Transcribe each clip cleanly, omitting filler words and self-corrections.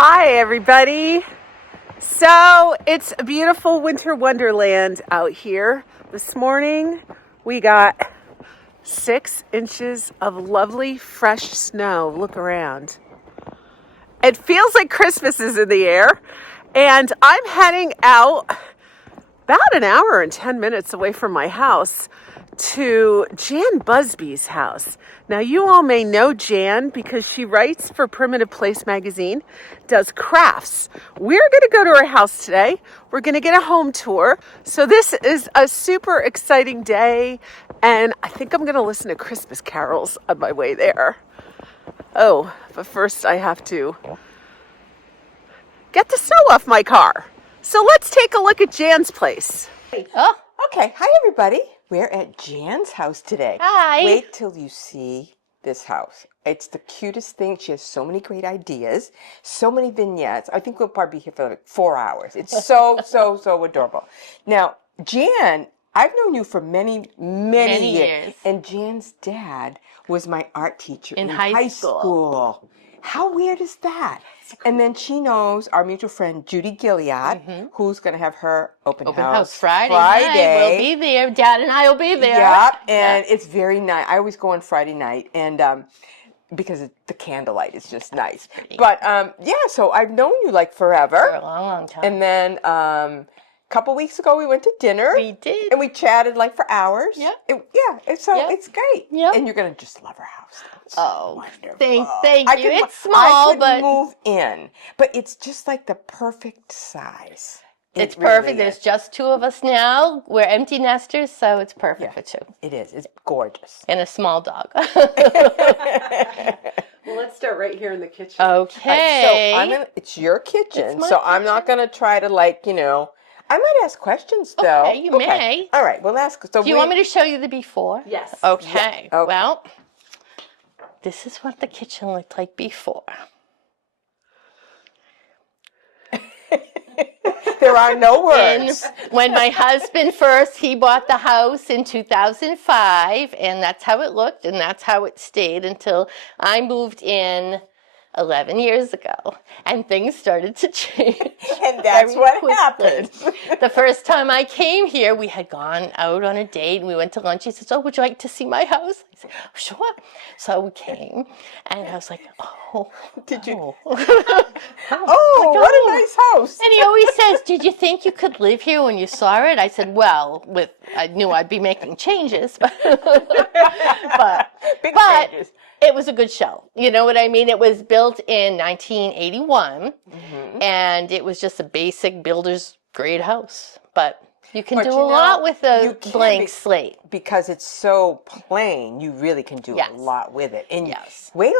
Hi, everybody. So it's a beautiful winter wonderland out here. This morning we got 6 inches of lovely fresh snow. Look around. It feels like Christmas is in the air, and I'm heading out about an hour and 10 minutes away from my house to Jan Busby's house. Now, you all may know Jan because she writes for Primitive Place magazine, does crafts. We're going to go to her house today. We're going to get a home tour. So this is a super exciting day, and I think I'm going to listen to Christmas carols on my way there. Oh, but first I have to get the snow off my car. So let's take a look at Jan's place. Oh, okay. Hi, everybody. We're at Jan's house today. Hi. Wait till you see this house. It's the cutest thing. She has so many great ideas, so many vignettes. I think we'll probably be here for like 4 hours. It's so adorable. Now, Jan, I've known you for many years. And Jan's dad was my art teacher in high school. How weird is that? And then she knows our mutual friend Judy Gilead, who's going to have her open house Friday. We'll be there. Dad and I will be there. Yeah, and it's very nice. I always go on Friday night, and because the candlelight is just nice. But yeah, so I've known you like forever. For a long time. And then a couple weeks ago we went to dinner. We did. And we chatted like for hours. Yeah. It's great. Yep. And you're going to just love her house. It's wonderful. Thank you. It's small, but move in. But it's just like the perfect size. It's perfect. There's just 2 of us now. We're empty nesters, so it's perfect for 2. It is. It's gorgeous. And a small dog. Well, let's start right here in the kitchen. Okay. Right, so it's your kitchen, so I'm not going to try to I might ask questions, though. Okay, you may. All right, we'll ask. So Do you want me to show you the before? Yes. Okay. Yeah. Okay. Well, this is what the kitchen looked like before. There are no words. When my husband he bought the house in 2005, and that's how it looked, and that's how it stayed until I moved in 11 years ago, and things started to change. And that's what happened. The first time I came here, we had gone out on a date, and we went to lunch. He says, "Oh, would you like to see my house?" I said, "Oh, sure." So we came, and I was like, "Oh, did you? Oh, what a nice house!" And he always says, "Did you think you could live here when you saw it?" I said, "Well, I knew I'd be making changes, but Big changes. It was a good show. You know what I mean? It was built in 1981, and it was just a basic builder's grade house. But you can do a lot with a blank slate. Because it's so plain, you really can do a lot with it. And wait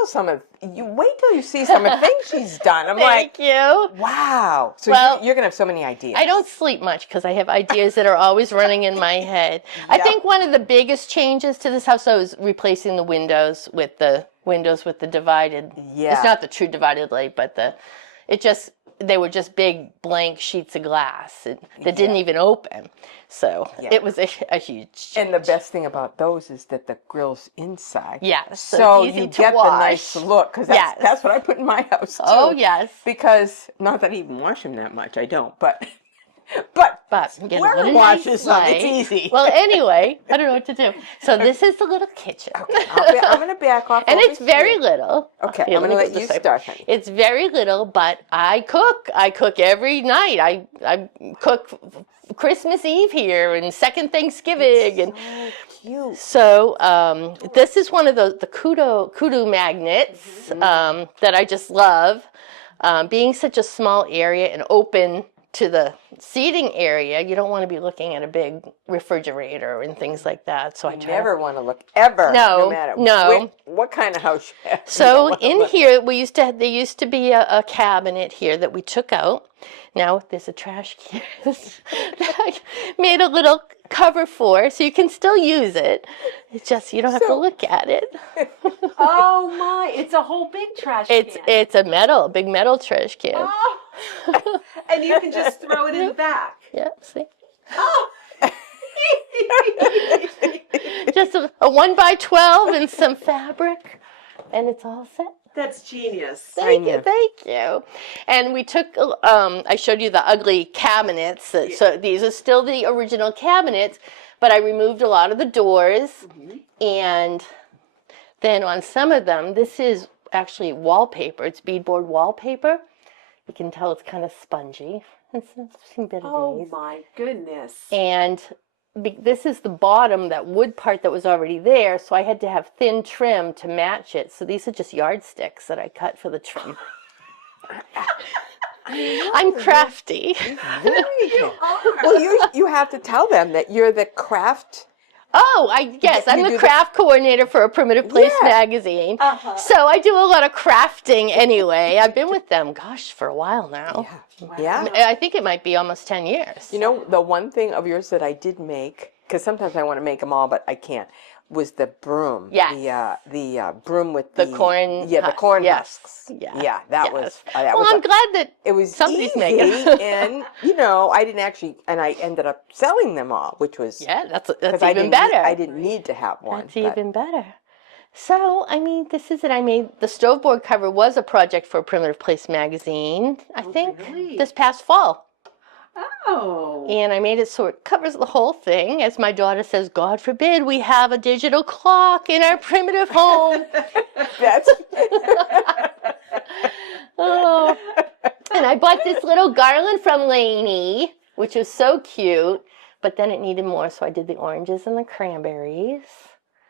till you see some of the things she's done. I'm Thank you. Wow. So you're going to have so many ideas. I don't sleep much because I have ideas that are always running in my head. Yep. I think one of the biggest changes to this house is replacing the windows with the divided. Yeah. It's not the true divided light, but they were just big blank sheets of glass that didn't even open. So it was a huge change. And the best thing about those is that the grill's inside. Yes. So you get the nice look. Because that's what I put in my house, too. Oh, yes. Because, not that I even wash them that much, I don't. But whoever washes them, it's easy. Well, anyway, I don't know what to do. So this is the little kitchen. Okay, I'm going to back off. And it's very little. Okay, I'm going to let you start, honey. It's very little, but I cook. I cook every night. I cook Christmas Eve here and second Thanksgiving. It's so cute. So this is one of the kudu magnets that I just love. Being such a small area and open to the seating area, you don't want to be looking at a big refrigerator and things like that. So I never want to look ever. No matter what kind of house you have. So in here, there used to be a cabinet here that we took out. Now there's a trash can that I made a little cover for, so you can still use it. It's just you don't have to look at it. Oh my! It's a whole big trash can. It's a big metal trash can. Oh. And you can just throw it in the back. Yeah. See. Oh. Just a 1x12 and some fabric, and it's all set. That's genius. Thank you. And we took, I showed you the ugly cabinets. So these are still the original cabinets, but I removed a lot of the doors. And then on some of them, this is actually wallpaper. It's beadboard wallpaper. You can tell it's kind of spongy. It's a bit of these. My goodness. And this is the bottom, that wood part that was already there, so I had to have thin trim to match it. So these are just yardsticks that I cut for the trim. I'm crafty. Well, you have to tell them that you're the craft. Oh, I'm the craft coordinator for a Primitive Place magazine. So I do a lot of crafting anyway. I've been with them, for a while now. Yeah. I think it might be almost 10 years. You know, the one thing of yours that I did make, because sometimes I want to make them all, but I can't, was the broom. Yes. The broom with the corn. Yeah, the corn husks. Yeah. That was. Well, I'm glad that it was somebody's easy, making it. and I didn't actually, and I ended up selling them all, which was that's even better. I didn't need to have one. That's even better. So, this is it. I made the stove board cover was a project for Primitive Place magazine, I think, this past fall. Oh. And I made it so it covers the whole thing. As my daughter says, God forbid we have a digital clock in our primitive home. That's. Oh. And I bought this little garland from Lainey, which was so cute. But then it needed more, so I did the oranges and the cranberries.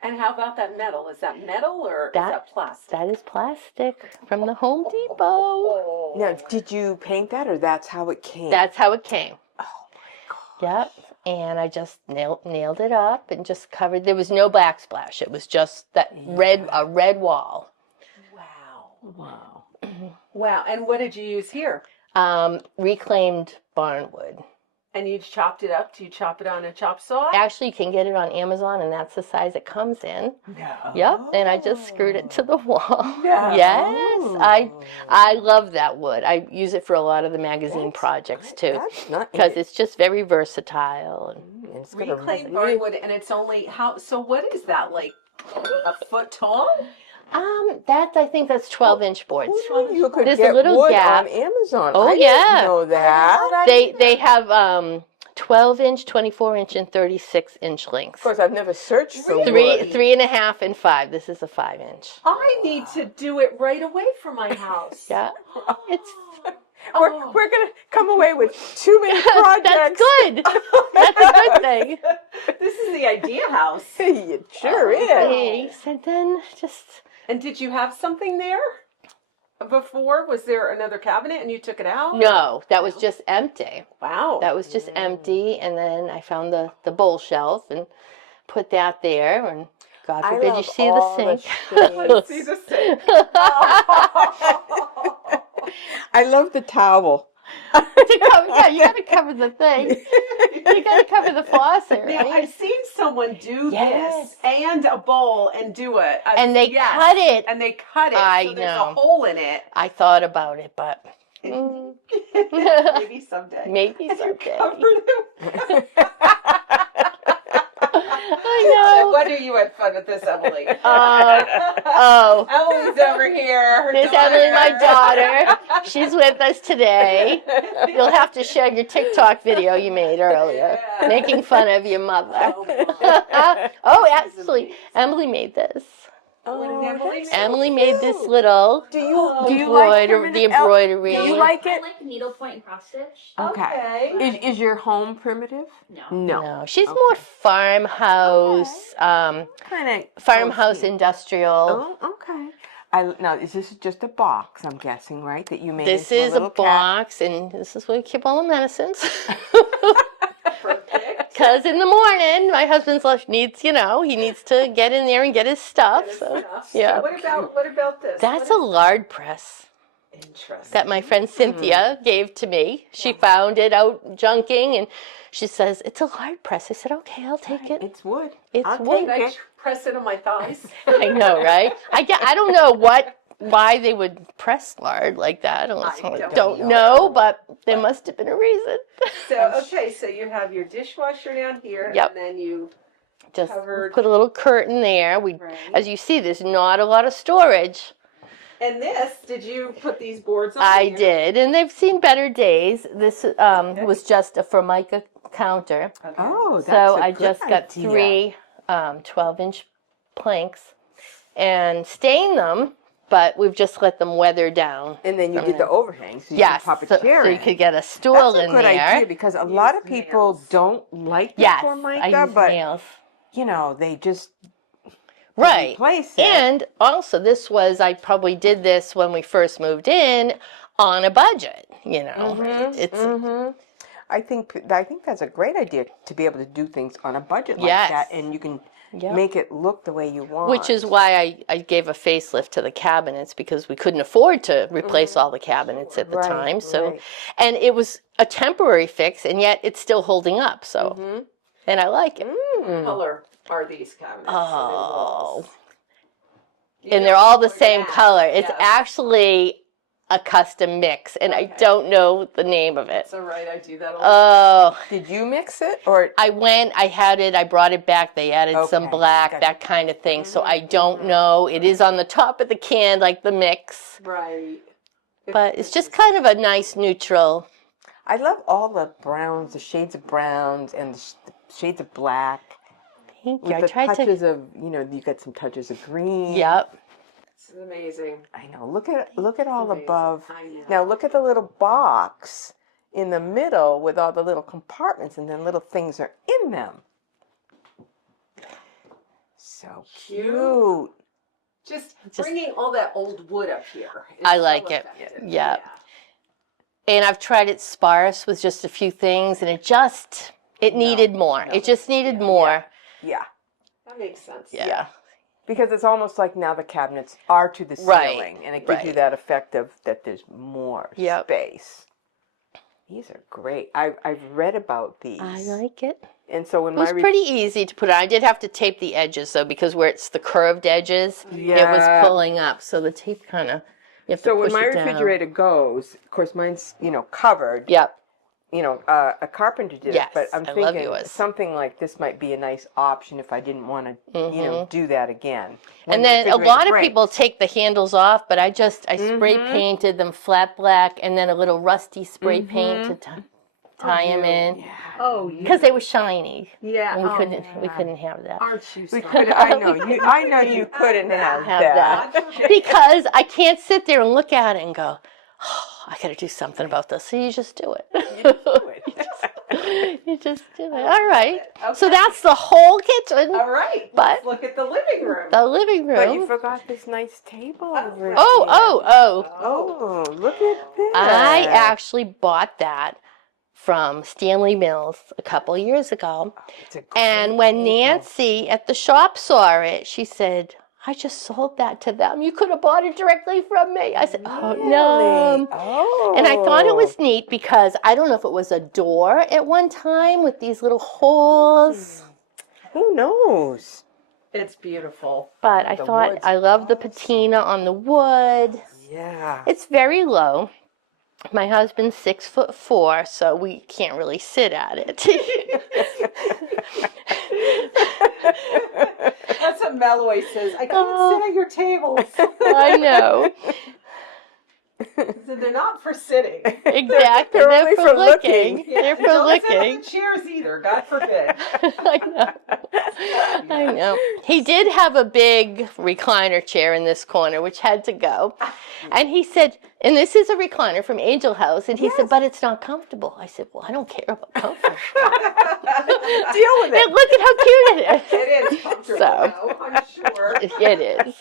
And how about that metal? Is that metal or is that plastic? That is plastic from the Home Depot. Now, did you paint that, or that's how it came? That's how it came. Oh my God. Yep. And I just nailed it up and just covered. There was no backsplash. It was just that a red wall. Wow. Wow. And what did you use here? Reclaimed barnwood. And you chopped it up? Do you chop it on a chop saw? Actually, you can get it on Amazon, and that's the size it comes in. No. Yep, and I just screwed it to the wall. No. Yes, I love that wood. I use it for a lot of the magazine projects, too. Because it's just very versatile. And it's reclaimed barnwood, and it's only, so what is that, like a foot tall? I think that's 12-inch boards. You could There's get a little wood gap on Amazon. Oh, I yeah. didn't know that. They have 12-inch, 24-inch, and 36-inch lengths. Of course, I've never searched for wood. 3.5 and 5. This is a 5-inch. I need to do it right away for my house. Yeah, it's. We're going to come away with too many projects. That's good. That's a good thing. This is the idea house. It sure is. Thanks. And then just. And did you have something there before? Was there another cabinet and you took it out? No, that was just empty. Wow. That was just empty. And then I found the bowl shelf and put that there. And God forbid you see the sink. See the sink. I love the towel. You got to cover the thing. You got to cover the faucet, right? Now, I've seen someone do this and a bowl and do it. And they cut it. And they cut it. I so there's know. a hole in it. I thought about it, but maybe someday. Maybe someday. Covered it. I know. I wonder you had fun with this, Emily. Emily's over here. There's Emily, my daughter. She's with us today. You'll have to share your TikTok video you made earlier, making fun of your mother. Actually, Emily made this. What did Emily make? Emily made this little Do you like the embroidery. Do you like it? I like needlepoint and cross stitch. Okay. Is your home primitive? No. No, she's more farmhouse, farmhouse industrial. Oh, okay. Now, is this just a box, I'm guessing, right? That you made This into is a little box, and this is where we keep all the medicines. Because in the morning, my husband's needs, he needs to get in there and get his stuff. Yeah. So what about this? That's a lard press. Interesting. That my friend Cynthia gave to me. She found it out junking, and she says, it's a lard press. I said, okay, I'll take it. It's wood. It's wood. Can I press it on my thighs? I know, right? I don't know why they would press lard like that. I don't know, but there must have been a reason. So you have your dishwasher down here, Yep. and then you just covered. put a little curtain there. As you see, there's not a lot of storage. And this, did you put these boards on I here? did, and they've seen better days. This was just a Formica counter. Okay. Oh, that's So a I good just got idea. 3 12-inch planks and stained them, but we've just let them weather down. And then you get the overhang, so you Yes, can pop a so chair you in. could get a stool That's a in good there. idea because a lot of people nails. don't like the Yes, I Formica, use but nails. you know they just Right. replace it. And also, I probably did this when we first moved in on a budget. You know, it's I think that's a great idea to be able to do things on a budget like Yes. that, and you can make it look the way you want. which is why I gave a facelift to the cabinets, because we couldn't afford to replace all the cabinets at the Right, time. So, right. and it was a temporary fix, and yet it's still holding up. So, and I like it. What color are these cabinets? Oh, and they're all the same color. It's actually a custom mix, and I don't know the name of it. It's all right. I do that a lot. Oh, Did you mix it or? I had it, I brought it back. They added some Okay, black, gotcha. that kind of thing. So I don't know. It is on the top of the can, like the mix, Right. but it's just kind of a nice neutral. I love all the browns, the shades of browns, and the shades of black. Thank you. With I the tried touches to. of, you got some touches of green. Yep. It's amazing. I know. Look at all amazing. above. I know. Now look at the little box in the middle with all the little compartments, and then little things are in them. So cute. Just bringing all that old wood up here. is I so like it. effective. Yeah. And I've tried it sparse with just a few things, and it needed more. It just needed more. Yeah. That makes sense. Yeah. Because it's almost like now the cabinets are to the Right, ceiling, and it gives you right. that effect of that there's more Yep. space. These are great. I've read about these. I like it. And so when It was pretty easy to put on. I did have to tape the edges, though, because where it's the curved edges, it was Yeah. pulling up. So the tape kind of, you have to so push when my it down. refrigerator goes, of course mine's covered. Yep. A carpenter did Yes, it, but I'm I love thinking yours. something like this might be a nice option if I didn't want to, do that again. When And the then a refrigerator lot of breaks. people take the handles off, but I spray painted them flat black and then a little rusty spray paint to tie them in Oh, yeah. because they were shiny. Yeah. And oh, we couldn't have that. Aren't you We smart? could, I know you couldn't have that. Because I can't sit there and look at it and go, oh, I got to do something about this. So you just do it. You just do it. All right. So that's the whole kitchen. All right. But- Let's look at the living room. The living But you room. forgot this nice table over here. Oh. Oh, look at this. I actually bought that from Stanley Mills a couple years ago. It's a great And when table. Nancy at the shop saw it, she said, I just sold that to them. You could have bought it directly from me. I said, oh, no. Really? Oh. And I thought it was neat because I don't know if it was a door at one time with these little holes. Who knows? It's beautiful. But I The thought wood's I love the patina on the wood. Yeah. It's very low. My husband's 6'4", so we can't really sit at it. That's what Malloy says. I can't sit at your tables. I know. So they're not for sitting. Exactly. They're They're only for for looking. looking. They're for Don't sit looking. on the chairs either. God forbid. I know. I know. He did have a big recliner chair in this corner, which had to go. And he said, and this is a recliner from Angel House, and he said, but it's not comfortable. I said, well, I don't care about comfort. Deal with it. And look at how cute it is. It is comfortable, So. though, I'm sure. It is.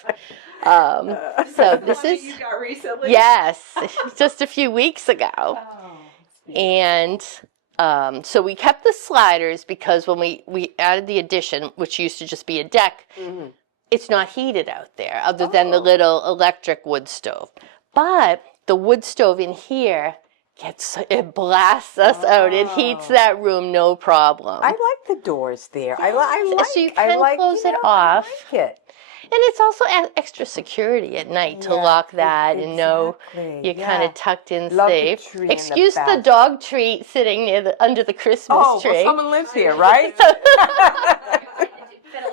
So this One that is, you got recently? yes, just a few weeks ago. Oh, And so we kept the sliders because when we added the addition, which used to just be a deck, it's not heated out there other than the little electric wood stove. But the wood stove in here it blasts us out. It heats that room no problem. I like the doors there. I like. So you can close it off. I like it. And it's also extra security at night to lock that and know exactly, you're kind of tucked in Love the safe. tree in the Excuse the back. dog treat sitting under the Christmas Oh, tree. well, someone lives here, right? It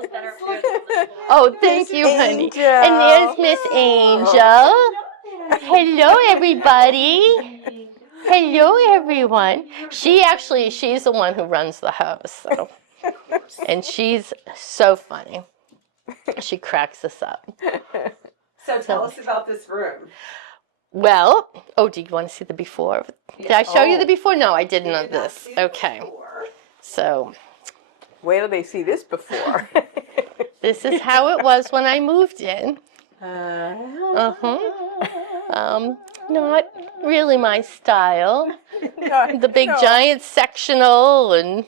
was better if you Oh, thank you, honey. Angel. And there's Miss Angel. Hello, everybody. Hello, everyone. She's the one who runs the house. So. And she's so funny. She cracks us up. So tell us about this room. Well, do you want to see the before? Did I show you the before? No, I didn't of this. Okay. So. Wait till they see this before. This is how it was when I moved in. Not really my style. The big giant sectional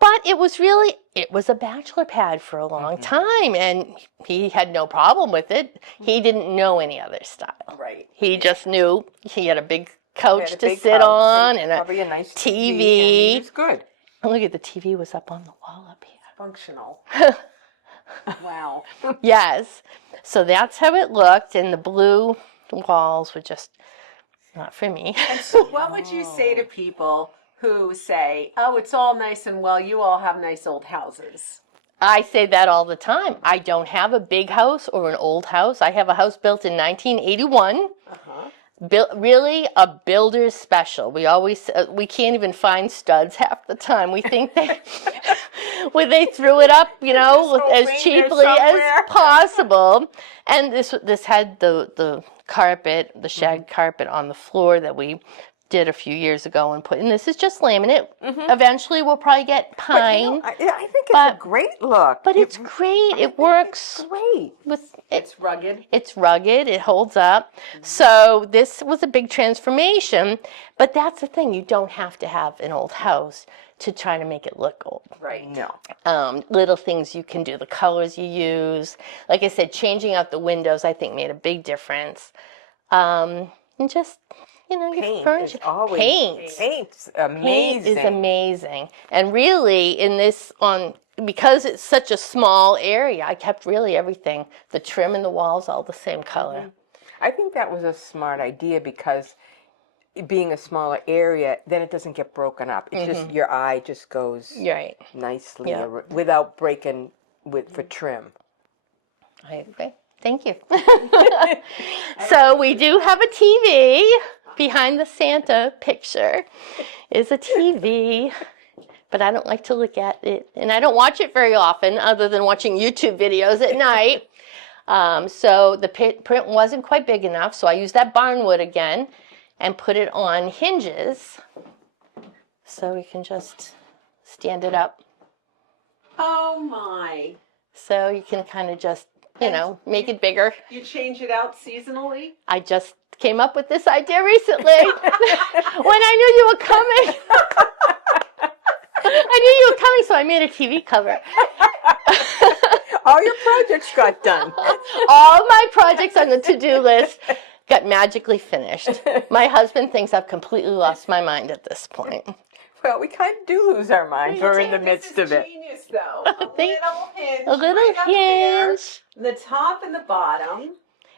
but it was a bachelor pad for a long time, and he had no problem with it. He didn't know any other style. Right. He just knew he had a big couch to sit on and probably a nice TV. It was good. Look at the TV was up on the wall up here. Functional. Wow. Yes. So that's how it looked, and the blue walls were just not for me. And so what would you say to people who say, oh, it's all nice and well, you all have nice old houses? I say that all the time. I don't have a big house or an old house. I have a house built in 1981. Really a builder's special. We can't even find studs half the time. We think they threw it up, as cheaply as possible. And this had the carpet, the shag carpet on the floor that we did a few years ago and this is just laminate. Eventually we'll probably get pine. I think it's a great look. But it's great. It works great. It's rugged. It's rugged. It holds up. So this was a big transformation. But that's the thing. You don't have to have an old house to try to make it look old. Right. No. Little things you can do, the colors you use. Like I said, changing out the windows, I think, made a big difference. And just... your furniture. Paint's amazing. Paint is amazing. And really, because it's such a small area, I kept really everything, the trim and the walls, all the same color. I think that was a smart idea because being a smaller area, then it doesn't get broken up. It's just your eye just goes nicely without breaking for trim. I agree. Thank you. So we do have a TV. Behind the Santa picture is a TV, but I don't like to look at it, and I don't watch it very often other than watching YouTube videos at night. So the print wasn't quite big enough, so I used that barnwood again and put it on hinges so we can just stand it up. Oh my. So you can kind of just, make it bigger. You change it out seasonally? I just came up with this idea recently when I knew you were coming. I knew you were coming, so I made a TV cover. All your projects got done. All my projects on the to-do list got magically finished. My husband thinks I've completely lost my mind at this point. Well, we kind of do lose our minds. We're in the midst of it. Genius, though. A little hinge. The top and the bottom.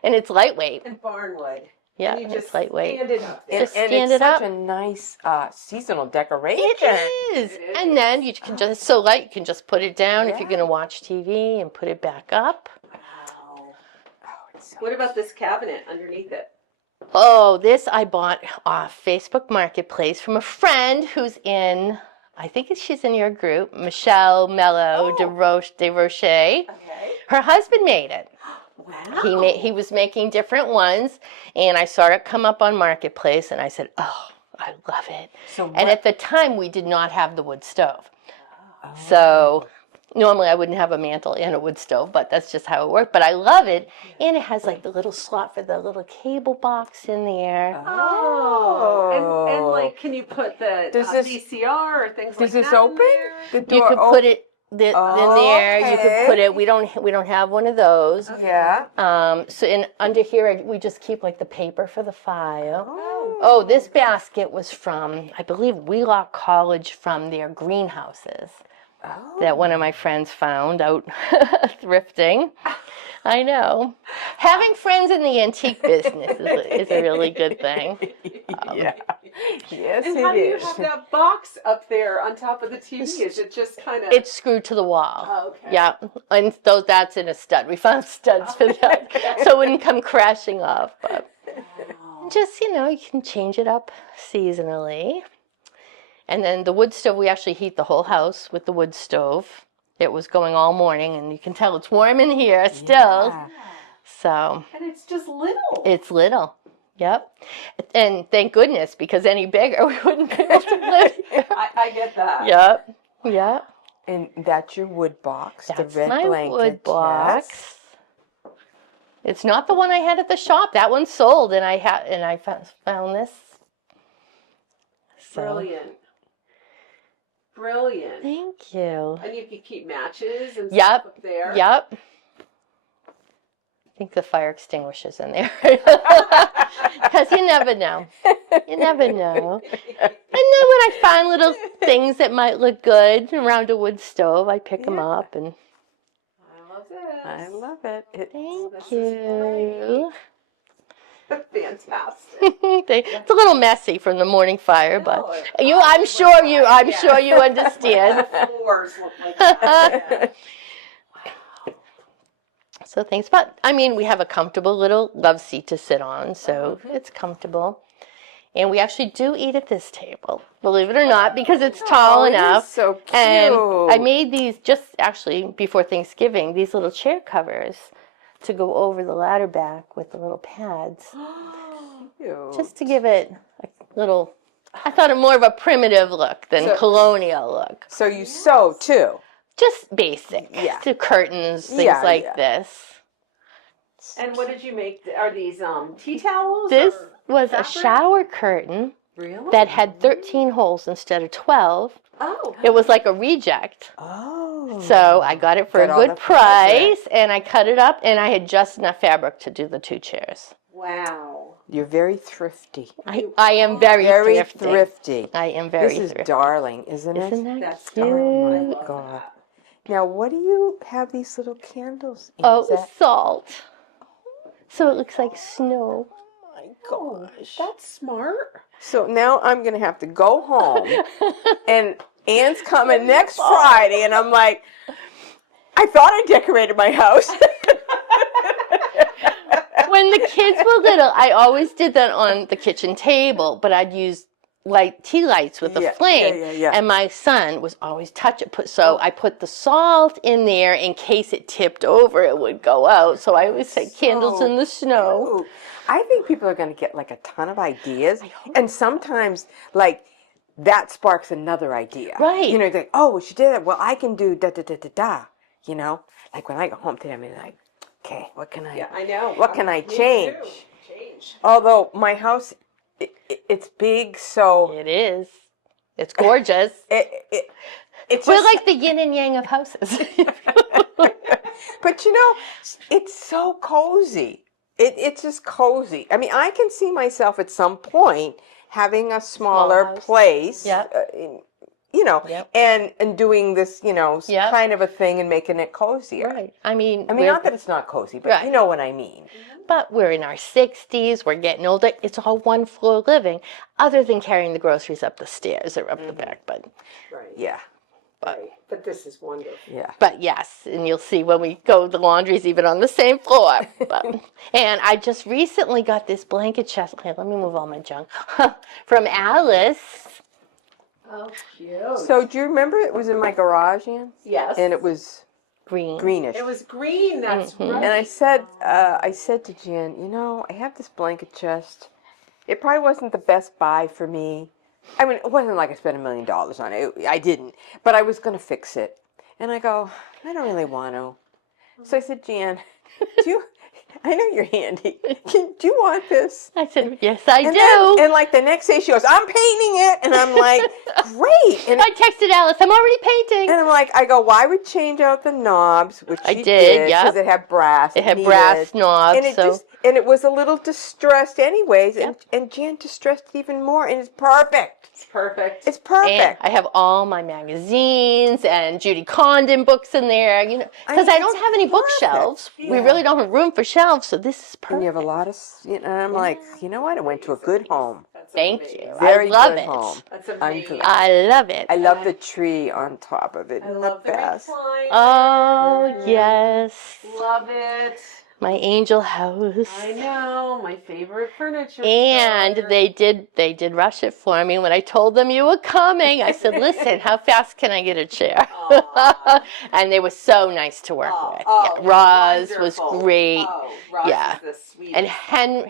And it's lightweight. And barnwood. Yeah, and it's lightweight. Stand it up. Just stand it's it up. such a nice seasonal decoration. It is. And then you can just, it's so light, you can just put it down if you're going to watch TV and put it back up. Wow. What about this cabinet underneath it? Oh, this I bought off Facebook Marketplace from a friend who's in, I think she's in your group, Michelle Mello de Roche. Okay. Her husband made it. Wow. He was making different ones, and I saw it come up on Marketplace, and I said, oh, I love it. And at the time, we did not have the wood stove. Oh. So normally I wouldn't have a mantle and a wood stove, but that's just how it worked. But I love it, and it has like the little slot for the little cable box in there. Oh. And like, can you put the VCR or things like that? Does this open? You could put it in there. You could put it. We don't have one of those. Yeah. So under here we just keep like the paper for the file. Oh, this basket was from, I believe, Wheelock College, from their greenhouses. That one of my friends found out thrifting. I know. Having friends in the antique business is a really good thing. Yeah. Yes, and how do you have that box up there on top of the TV? Is it just kind of... It's screwed to the wall. Oh, okay. Yeah. And that's in a stud. We found studs for that. So it wouldn't come crashing off. But Just, you can change it up seasonally. And then the wood stove, we actually heat the whole house with the wood stove. It was going all morning, and you can tell it's warm in here still. Yeah. So. And it's just little. It's little. Yep. And thank goodness, because any bigger, we wouldn't be able to live here. I get that. Yep. Yep. And that's your wood box, That's the red my blanket. wood box. Yes. It's not the one I had at the shop. That one's sold, and I found this. So. Brilliant. Brilliant. Thank you. And you could keep matches and Yep. stuff up there. Yep. I think the fire extinguisher's in there. Because you never know. You never know. And then when I find little things that might look good around a wood stove, I pick them up. And I love this. I love it. thank you. Fantastic. It's a little messy from the morning fire, but I'm sure you understand. The floors look like that. So thanks. But, we have a comfortable little love seat to sit on, so it's comfortable. And we actually do eat at this table, believe it or not, because it's tall enough. It is so cute. And I made these just actually before Thanksgiving, these little chair covers to go over the ladder back with the little pads. Cute. Just to give it a little, I thought it more of a primitive look than colonial look. So you sew too? Just basic. Yeah. To curtains, things like this. And what did you make? Are these tea towels? This or was a fabric? shower curtain Really? that had 13 holes instead of 12. Oh. It was like a reject. Oh. So I got it for Got a all good the price, and I cut it up, and I had just enough fabric to do the 2 chairs. Wow. You're very thrifty. I am very thrifty. I am very This is thrifty. darling, isn't it? Isn't that That's cute? darling. I love God. that. Now, what do you have these little candles in? Oh, Is that- salt. So it looks like snow. Oh my gosh. That's smart. So now I'm going to have to go home, and Anne's coming next Friday, and I'm like, I thought I decorated my house. When the kids were little, I always did that on the kitchen table, but I'd use tea lights with a flame. Yeah. And my son was always touch it. So I put the salt in there in case it tipped over, it would go out. So I always had candles in the snow. Cute. I think people are going to get like a ton of ideas, and sometimes like that sparks another idea. Right. You know, like, oh, she did it. Well, I can do da da da da da. You know, like when I go home today, I'm like, okay, what can I? Yeah, I know. What can I Me change? too. Change. Although my house, it's big, so It is. It's gorgeous. it's We're just, like the yin and yang of houses. but you know, it's so cozy. It's just cozy. I mean, I can see myself at some point having a smaller house. place. Yep. You know, Yep. and doing this, Yep. kind of a thing and making it cozier. Right. I mean, Not that it's not cozy, but Right. you know what I mean. but we're in our 60s. We're getting older. It's all one floor living, other than carrying the groceries up the stairs or up the back. But Right. Yeah, But this is wonderful. yeah. But yes, and you'll see when we go, the laundry's even on the same floor. And I just recently got this blanket chest. Here, let me move all my junk. From Alice. Oh, cute. So do you remember it was in my garage, Ann? Yes. And it was Green. greenish. It was green. That's right. And I said to Jan, I have this blanket chest. It probably wasn't the best buy for me. I mean, it wasn't like I spent $1 million on it. I didn't. But I was going to fix it. And I go, I don't really want to. So I said, Jan, I know you're handy. Do you want this? I said, yes, I And do. then, and like the next day she goes, I'm painting it. And I'm like, great. And I texted Alice, I'm already painting. And I'm like, well, I would change out the knobs, which I she did, yep. because it had brass. It had needed. brass knobs, and it was a little distressed, anyways. And Jan distressed it even more, and it's perfect. It's perfect. It's perfect. And I have all my magazines and Judy Condon books in there, because I don't have any bookshelves. Yeah. We really don't have room for shelves, so this is And perfect. you have a lot of, and I'm like, you know what? I went to a good home. Thank you. Very I love good it. home. That's I'm amazing. thrilled. I love it. I love the tree on top of it. I Isn't love that the best? recliner. Oh, yes. Love it. My angel house. I know, my favorite furniture And store. they did rush it for me. When I told them you were coming, I said, listen, how fast can I get a chair? And they were so nice to work with. Yeah, Roz was wonderful. great. Roz Yeah. is the sweetest. And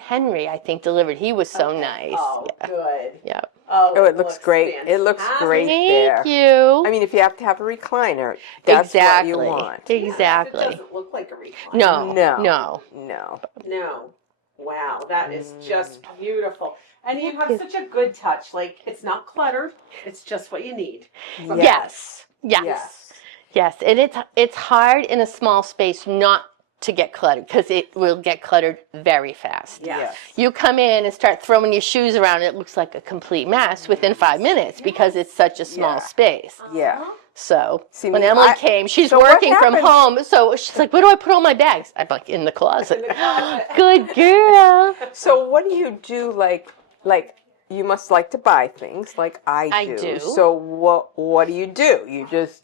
Henry, I think, delivered. He was so nice. Oh, Yeah. good. Yeah. Oh, it looks great. It looks great there. Thank you. I mean, if you have to have a recliner, that's what you want. Exactly. It doesn't look like a recliner. No. No. Wow, that is just beautiful. And you have such a good touch. Like, it's not cluttered. It's just what you need. Yes. And it's hard in a small space not to get cluttered because it will get cluttered very fast. Yes. You come in and start throwing your shoes around, it looks like a complete mess within 5 minutes because it's such a small space. Yeah. So See, when Emily came, she's so what working from happens- home. So she's like, where do I put all my bags? I'm like, in the closet. Good girl. So what do you do? Like you must like to buy things, like I do. So what do? You just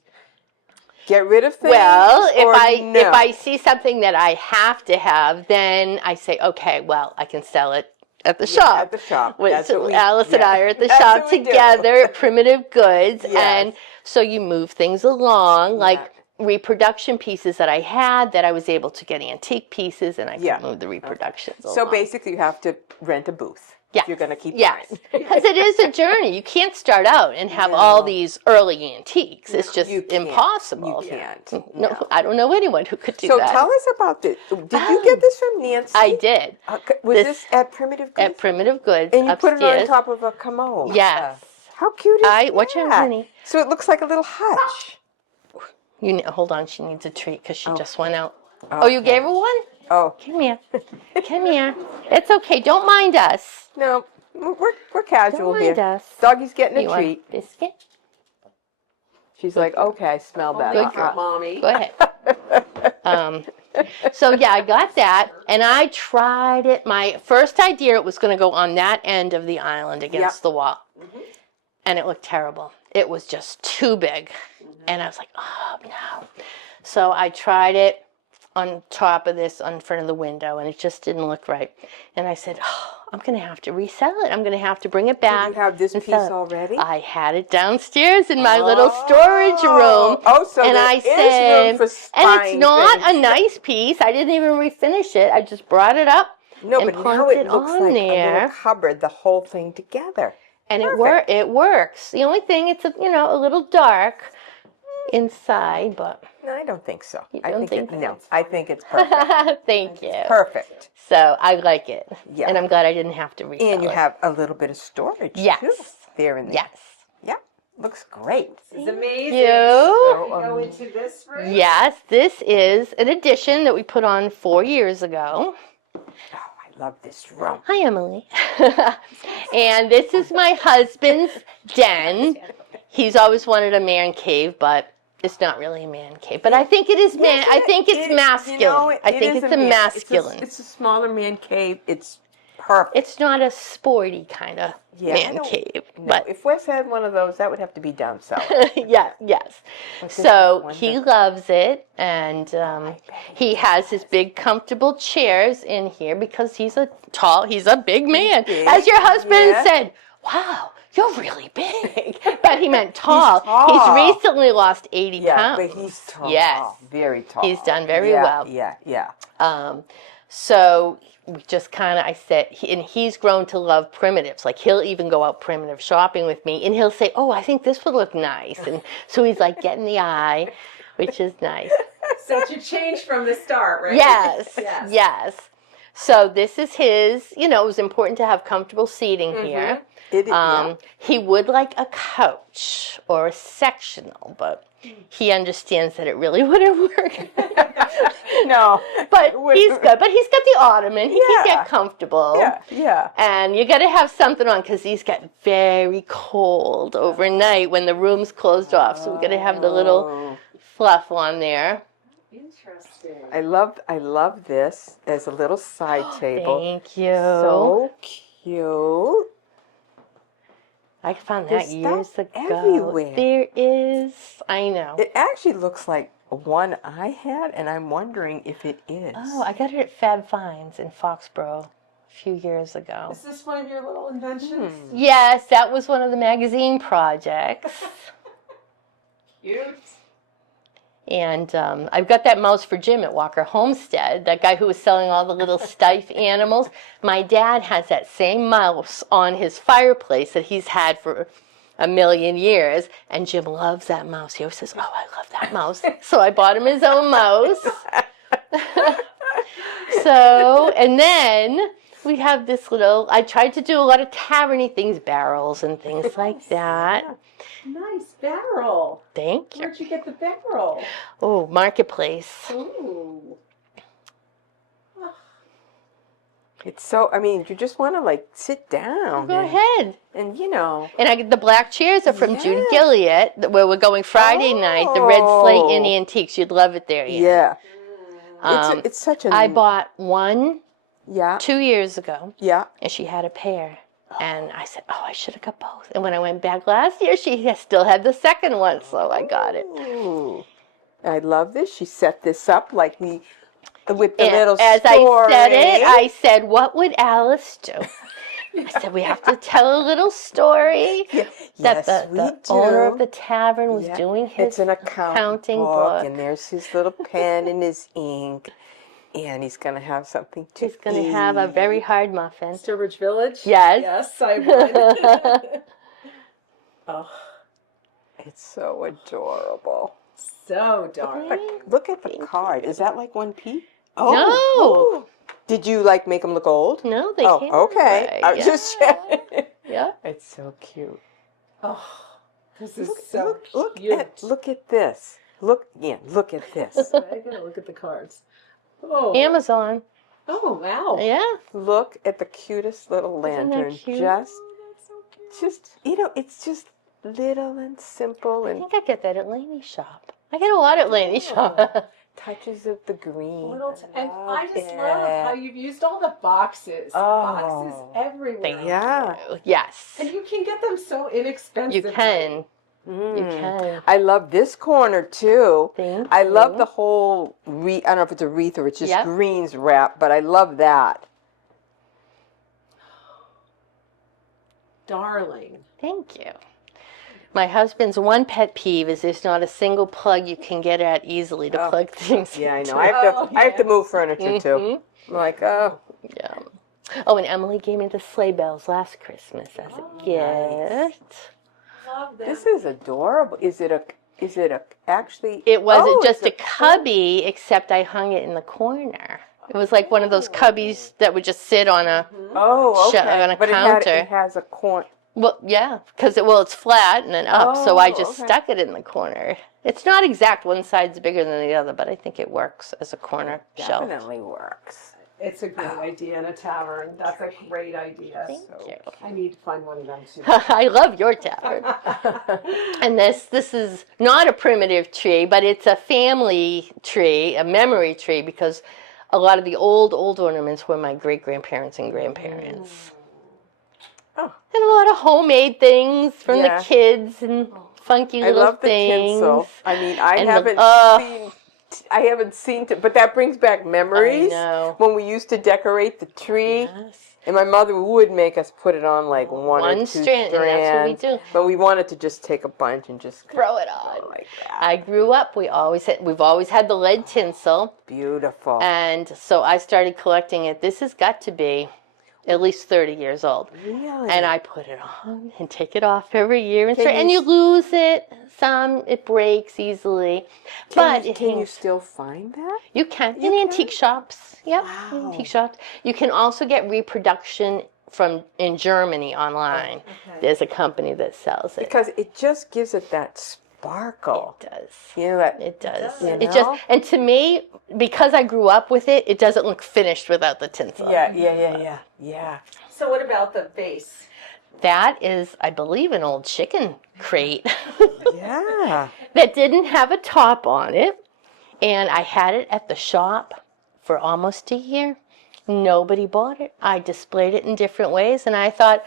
get rid of things? Well, no? if I see something that I have to have, then I say, okay, well, I can sell it at the shop. At the shop. So Alice and I are at the shop together at Primitive Goods, and so you move things along, like reproduction pieces that I had that I was able to get antique pieces, and I could move the reproductions along. So basically, you have to rent a booth. Yes. If you're going to keep yes, buying. because it is a journey. You can't start out and have all these early antiques. It's just impossible. You can't. No, I don't know anyone who could do So that. tell us about this. Did you get this from Nancy? I did. Was this at Primitive Goods? At Primitive Goods and you upstairs. put it on top of a commode. Yes. How cute is that? Watch out, honey. So it looks like a little hutch. Hold on. She needs a treat because she just went out. Oh, you gave her one? Oh. Come here. Come here. It's okay. Don't mind us. No, we're casual Don't here. mind us. Doggy's getting You a want treat. biscuit? She's like, okay, I smell that. Good girl. Mommy. Go ahead. So yeah, I got that, and I tried it. My first idea, it was going to go on that end of the island against the wall, and it looked terrible. It was just too big, and I was like, oh no. So I tried it on top of this, on front of the window, and it just didn't look right. And I said, oh, I'm going to have to resell it. I'm going to have to bring it back. Did you have this and piece sell it. already? I had it downstairs in my little storage room. Oh, so and there I is said, room for and it's not things. a nice piece. I didn't even refinish it. I just brought it up No, and but now plunked it it looks on like a there. little cupboard, the whole thing together. And Perfect. it works. The only thing, it's a little dark inside, but No, I don't think so. You I don't think think no, I think it's perfect. thank you. Perfect. So I like it. Yeah. And I'm glad I didn't have to resell it. And you have a little bit of storage Yes. too. There in there. Yes. Yeah. Looks great. It's amazing. You. So, we go into this room. Yes, this is an addition that we put on 4 years ago. Oh, I love this room. Hi, Emily. And this is my husband's den. He's always wanted a man cave, but it's not really a man cave. But I think it is man. I think it's masculine. I think it's a masculine. It's a smaller man cave. It's perfect. It's not a sporty kind of man cave. No, But if Wes had one of those, that would have to be down south. yes. So he loves it, and he has his big comfortable chairs in here because he's a big man. Big, As your husband yeah. said, wow, you're really big. But he meant tall. tall. He's recently lost 80 Yeah, pounds. but he's tall. Yes. Very tall. He's done very well. Yeah. So we just kind of, I said, and he's grown to love primitives. Like he'll even go out primitive shopping with me, and he'll say, "Oh, I think this would look nice." And so he's like getting the eye, which is nice. Such a change from the start, right? Yes. So this is his. It was important to have comfortable seating here. He would like a couch or a sectional, but he understands that it really wouldn't work. No. But he's good. But he's got the ottoman. He can get comfortable. Yeah. And you got to have something on because these get very cold overnight when the room's closed off. So we got to have the little fluff on there. Interesting. I love this as a little side table. Thank you. So cute. I found There's that years stuff ago. everywhere. There is. I know. It actually looks like one I had, and I'm wondering if it is. Oh, I got it at Fab Finds in Foxborough a few years ago. Is this one of your little inventions? Yes, that was one of the magazine projects. Cute. And I've got that mouse for Jim at Walker Homestead, that guy who was selling all the little stiff animals. My dad has that same mouse on his fireplace that he's had for a million years, and Jim loves that mouse. He always says, "Oh, I love that mouse." So I bought him his own mouse. So, and then we have this little, I tried to do a lot of taverny things, barrels and things like that. Nice barrel. Thank you. Where'd you get the barrel? Oh, Marketplace. Ooh. It's so, I mean, you just want to like sit down. Go ahead. And you know. And the black chairs are from Judy Gilliat, where we're going Friday night, the Red Slate in Antiques. You'd love it there. Yeah. It's such a... I bought one 2 years ago, Yeah. and she had a pair. And I said, oh, I should have got both. And when I went back last year, she still had the second one, so I got it. Ooh. I love this. She set this up like with the little As story. I said it, I said, what would Alice do? I said, we have to tell a little story that the owner of the tavern was doing his it's an accounting book. And there's his little pen and his ink. And he's going to have something to He's going to have a very hard muffin. Sturbridge Village? Yes. Yes, I would. Oh, It's so adorable. so dark. Look at the card. Is that like one piece? No. Did you like make them look old? No, they Oh, came okay. right. I was just checking. Yeah. It's so cute. Oh, this is so Look cute. at this. Look at this. I gotta look at the cards. Oh. Amazon. Oh, wow. Yeah. Look at the cutest little Isn't that lantern. cute? Just, That's so cute. just, you know, it's just little and simple I and think I get that at Laney's shop. I get a lot at Laney's shop. touches of the green. And I just it. love how you've used all the boxes. Boxes everywhere. Yeah. Yes. And you can get them so inexpensive. You can. You can. I love this corner too. Thank I you. love the whole wreath. I don't know if it's a wreath or it's just Yep. greens wrap, but I love that. Darling. Thank you. My husband's one pet peeve is there's not a single plug you can get at easily to plug things Yeah, I into. know. I have to move furniture too. I'm like, oh, Yeah. Oh, and Emily gave me the sleigh bells last Christmas as a gift. Love that. this is adorable. Is it actually? It wasn't Oh, just it's a cubby, except I hung it in the corner. It was like one of those cubbies that would just sit on a, Oh, okay. on a but counter. it has a corner. well, yeah, because it's flat and then up, so I just okay. stuck it in the corner. It's not exact, one side's bigger than the other, but I think it works as a corner shelf. Definitely works. It's a great idea in a tavern. That's a great idea. Thank you. I need to find one of them too. I love your tavern. And this is not a primitive tree, but it's a family tree, a memory tree, because a lot of the old ornaments were my great-grandparents and grandparents. Oh. And a lot of homemade things from Yeah. the kids and funky I little love the things. tinsel. I mean, I And haven't seen it, but that brings back memories. I know. When we used to decorate the tree. Yes. And my mother would make us put it on like one or two strand, strands. and that's what we do. But we wanted to just take a bunch and just Throw it on. like that. I grew up, we've always had the lead tinsel, Beautiful. and so I started collecting it. This has got to be at least 30 years old. Really? And I put it on and take it off every year, and, Can and you you lose it. Some it breaks easily, but it can you hangs. still find that? You can You in can? antique shops. Yep, in Wow. antique shops. You can also get reproduction in Germany online. There's a company that sells it. Because it just gives it that sparkle. It does. You know that. It does. You It know? just, and to me, because I grew up with it, it doesn't look finished without the tinsel. Yeah. So what about the base? That is, I believe, an old chicken crate Yeah. that didn't have a top on it. And I had it at the shop for almost a year. Nobody bought it. I displayed it in different ways, and I thought,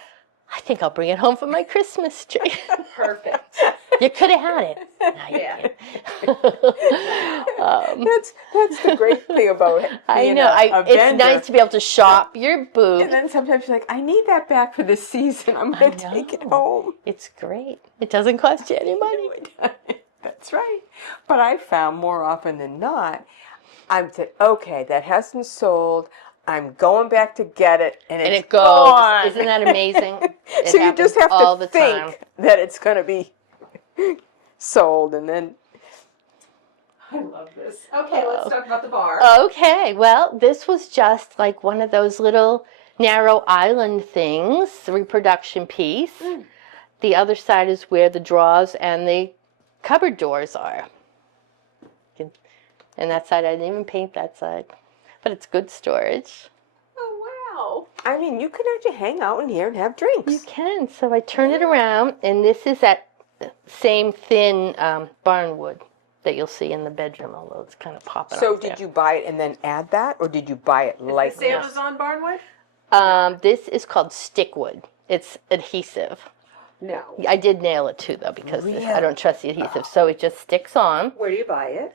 I think I'll bring it home for my Christmas tree. Perfect. You could have had it. No, you can't. That's the great thing about it. I know. It's nice to be able to shop your boots. And then sometimes you're like, I need that back for this season. I'm going to take it home. It's great. It doesn't cost you any money. That's right. But I found more often than not, I said, okay, that hasn't sold. I'm going back to get it, and it goes. Gone. Isn't that amazing? So you just have to think that it's going to be sold, and then. I love this. Okay, let's talk about the bar. Okay, well, this was just like one of those little narrow island things, the reproduction piece. The other side is where the drawers and the cupboard doors are. And that side, I didn't even paint that side. But it's good storage. Oh, wow. I mean, you can actually hang out in here and have drinks. You can. So I turn it around, and this is that same thin barnwood that you'll see in the bedroom, although it's kind of popping So off there. did you buy it and then add that, or did you buy it like Is this Amazon barnwood? This is called stickwood. It's adhesive. No. I did nail it too, though, because Really? I don't trust the adhesive. So it just sticks on. Where do you buy it?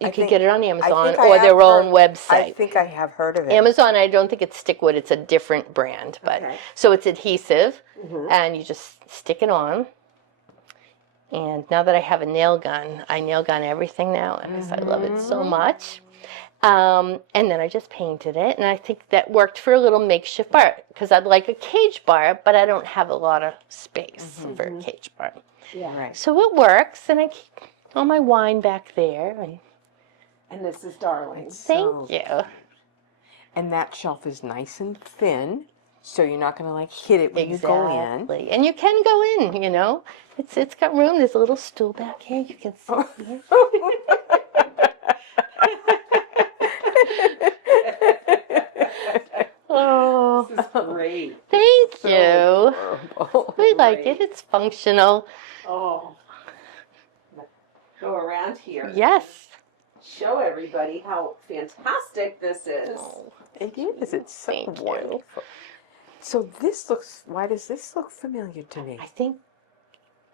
You can get it on Amazon I or their have own I website. think I have heard of it. Amazon, I don't think it's stickwood. It's a different brand. But so it's adhesive, and you just stick it on. And now that I have a nail gun, I nail gun everything now because I love it so much. And then I just painted it, and I think that worked for a little makeshift bar because I'd like a cage bar, but I don't have a lot of space for a cage bar. Yeah. Right. So it works, and I keep all my wine back there. And this is darling. Thank you. And that shelf is nice and thin, so you're not going to like hit it when you go in. Exactly. And you can go in, you know. It's got room. There's a little stool back here. You can sit here. Oh, This is great. thank you. Adorable. We like it. It's functional. Oh. Go around here. Yes. Show everybody how fantastic this is. Oh, It is. It's so Thank you. wonderful. So this looks. Why does this look familiar to me? I think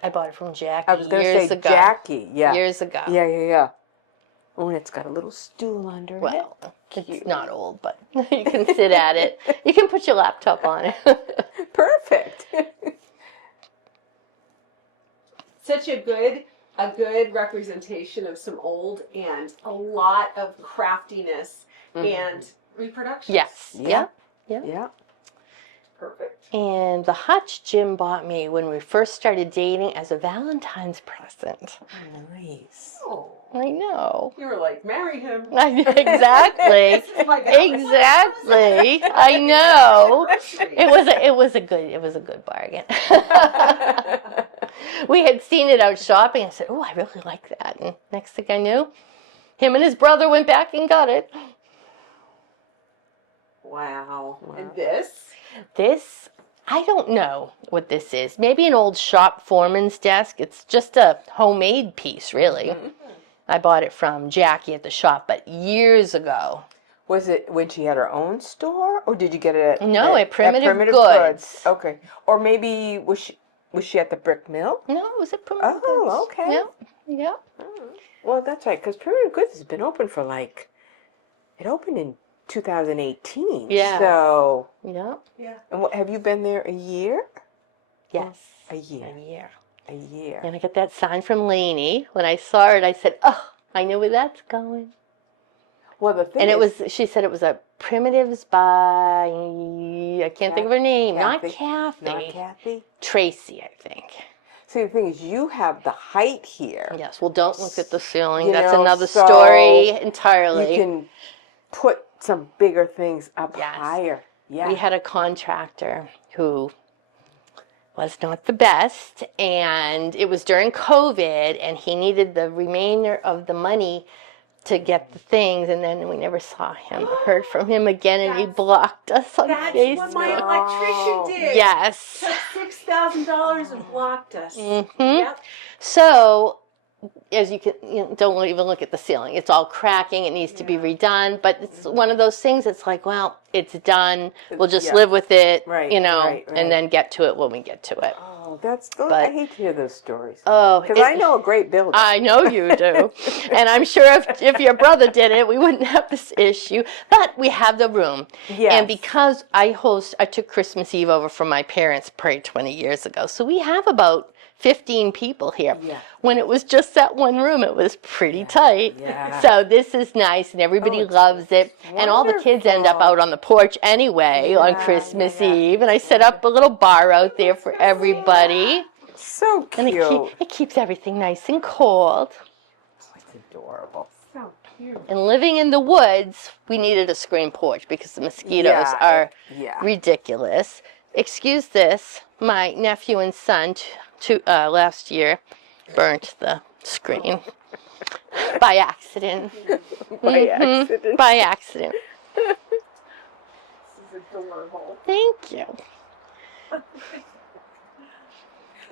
I bought it from Jackie I was going to years say ago. Jackie. Yeah. Years ago. Yeah. Oh, and it's got a little stool under it. Well, it's not old, but you can sit at it. You can put your laptop on it. Perfect. Such a good representation of some old and a lot of craftiness and reproduction. Yes. Yeah. Yeah. Perfect. And the hutch Jim bought me when we first started dating as a Valentine's present. Nice. Oh, I know. you were like, marry him. Exactly. This is my Valentine's Exactly. I know. anniversary. It was a good bargain. We had seen it out shopping. I said, "Oh, I really like that." And next thing I knew, him and his brother went back and got it. Wow. And this? This, I don't know what this is. Maybe an old shop foreman's desk. It's just a homemade piece, really. I bought it from Jackie at the shop, but years ago. Was it when she had her own store, or did you get it at Primitive Goods. Okay. Or maybe was she at the brick mill? No, it was at Primitive Goods. Oh, okay. Yep. Well, that's right, because Primitive Goods has been open for it opened in 2018. Yeah. So. Yep. Yeah. And have you been there a year? Yes. A year. A year. A year. And I got that sign from Lainey. When I saw it, I said, "Oh, I know where that's going." Well, the thing And she said it was a Primitives by, I can't think of her name. Kathy. Not Kathy. Not Kathy. Tracy, I think. See, the thing is, you have the height here. Yes, well, don't look at the ceiling. You That's know, another so story entirely. You can put some bigger things up Yes. higher. Yeah. We had a contractor who was not the best, and it was during COVID, and he needed the remainder of the money to get the things, and then we never saw him or heard from him again, and he blocked us on That's Facebook. what my electrician did. Yes. Took $6,000 and blocked us. Mm-hmm. Yep. So as you can, don't even look at the ceiling. It's all cracking. It needs to be redone. But it's one of those things. It's like, well, it's done. We'll just live with it, Right, and then get to it when we get to it. Oh, I hate to hear those stories. Oh, because I know a great builder. I know you do. And I'm sure if your brother did it, we wouldn't have this issue. But we have the room. Yes. And because I took Christmas Eve over from my parents probably 20 years ago. So we have about 15 people here. Yeah. When it was just that one room, it was pretty tight. Yeah. So this is nice, and everybody loves it. And all the kids end up out on the porch anyway on Christmas Eve. And I set up a little bar out there for everybody. So cute. And it keeps everything nice and cold. Oh, it's adorable. So cute. And living in the woods, we needed a screen porch because the mosquitoes are ridiculous. Excuse this, my nephew and son last year burnt the screen by accident. By accident. This is adorable. Thank you.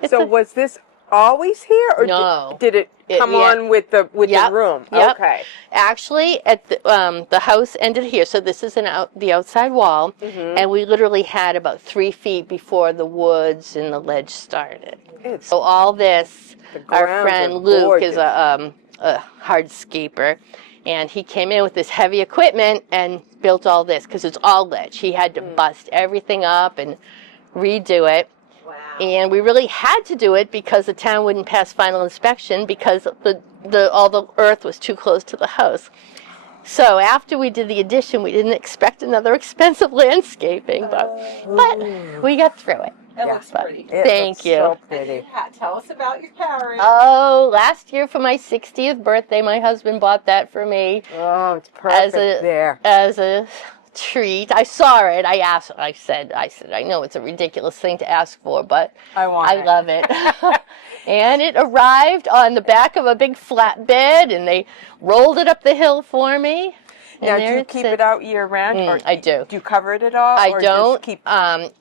So was this always here, or No. did it come on with the room? Yep. Okay. Actually, at the house ended here, so this is the outside wall, and we literally had about 3 feet before the woods and the ledge started. So all this, our friend Luke is a hardscaper, and he came in with this heavy equipment and built all this because it's all ledge. He had to bust everything up and redo it. And we really had to do it because the town wouldn't pass final inspection because all the earth was too close to the house. So after we did the addition, we didn't expect another expensive landscaping, but we got through it. It looks pretty. Thank you. So pretty. Tell us about your parrot. Oh, last year for my 60th birthday, my husband bought that for me. Oh, it's perfect as a treat. I saw it. I said, I know it's a ridiculous thing to ask for, but I love it. And it arrived on the back of a big flatbed, and they rolled it up the hill for me. Now, do you keep it out year round? Or I do. Do you cover it at all? I or don't. Just keep...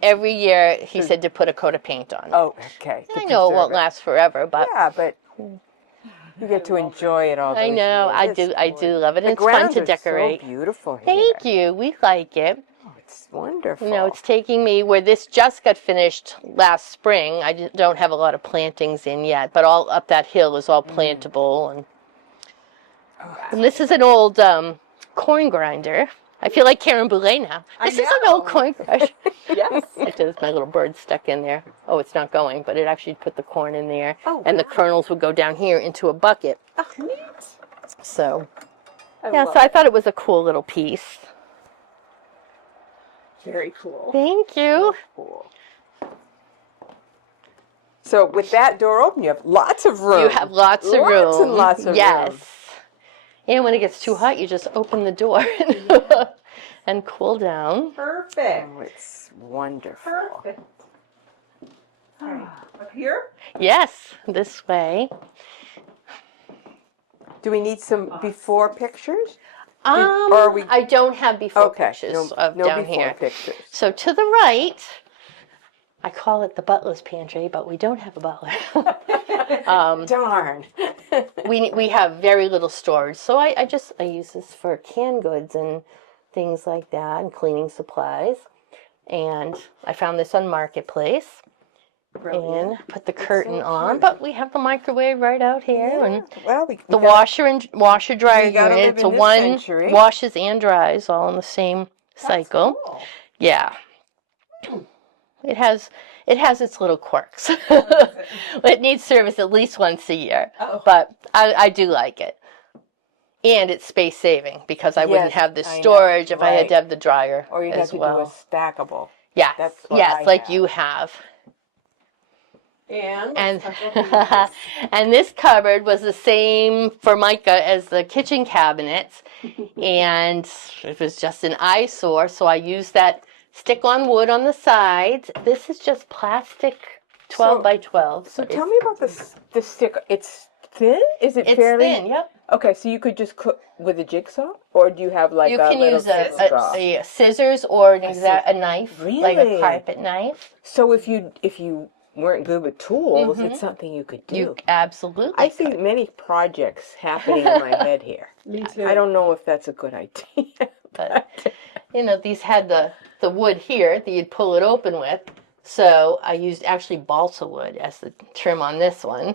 Every year, he said to put a coat of paint on it. Oh, okay. I know it won't last forever, but... Yeah, but you get to enjoy it all. I know. I do love it. And it's fun to decorate. So beautiful here. Thank you. We like it. Oh, it's wonderful. It's taking me where this just got finished last spring. I don't have a lot of plantings in yet, but all up that hill is all plantable. And this is an old corn grinder. I feel like Karen Boulay now. This is an old corn grinder. Yes. It does. My little bird stuck in there. Oh, it's not going, but it actually put the corn in there. Oh, and the kernels would go down here into a bucket. Oh, neat. So, so I thought it was a cool little piece. Very cool. Thank you. Cool. So with that door open, you have lots of room. You have lots of room. Lots and lots of room. Yes. And when it gets too hot, you just open the door and cool down. Perfect. Oh, it's wonderful. Perfect. Up here? Yes, this way. Do we need some before pictures? I don't have before pictures no of down before here. Pictures. So to the right, I call it the butler's pantry, but we don't have a butler. Darn. we have very little storage, so I use this for canned goods and things like that, and cleaning supplies. And I found this on Marketplace. Brilliant. And put the curtain on, but we have the microwave right out here, and the washer dryer unit. It's a one washes and dries all in the same cycle. Cool. Yeah, it has its little quirks. It needs service at least once a year, but I do like it, and it's space saving because I wouldn't have this storage if I had to have the dryer or you as have to well. do a stackable. Yeah, that's what yes, like you have. And and this cupboard was the same for Micah as the kitchen cabinets, and it was just an eyesore, so I used that stick-on wood on the sides. This is just plastic 12 by 12. So tell me about the stick. It's thin? Is it It's fairly thin, yep. Okay, so you could just cook with a jigsaw, or do you have like You a can little use jigsaw? a scissors or a knife, like a Really? carpet knife. So if you weren't good with tools, it's something you could do. You absolutely I see many projects happening in my head here. Me too. I don't know if that's a good idea. But, these had the wood here that you'd pull it open with. So I used actually balsa wood as the trim on this one.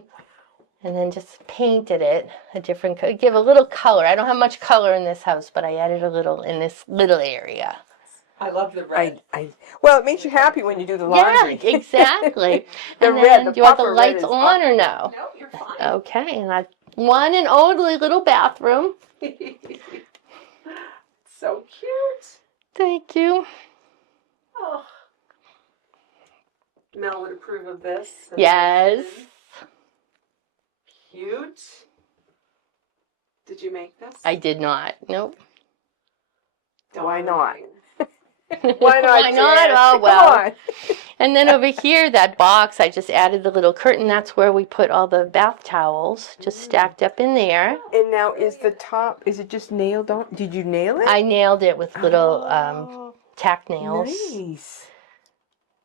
And then just painted it a different color. Give a little color. I don't have much color in this house, but I added a little in this little area. I love the red. Well, it makes you happy when you do the laundry. Yeah, exactly. The And red, then, the do you want the proper red lights is on or no? No, you're fine. Okay, and I one and only little bathroom. So cute. Thank you. Oh. Mel would approve of this. Yes. Cute. Did you make this? I did not. Nope. Why not? Why not? Jan? Oh, Come well. on. And then over here, that box, I just added the little curtain. That's where we put all the bath towels, just stacked up in there. And now is the top, is it just nailed on? Did you nail it? I nailed it with little tack nails. Nice.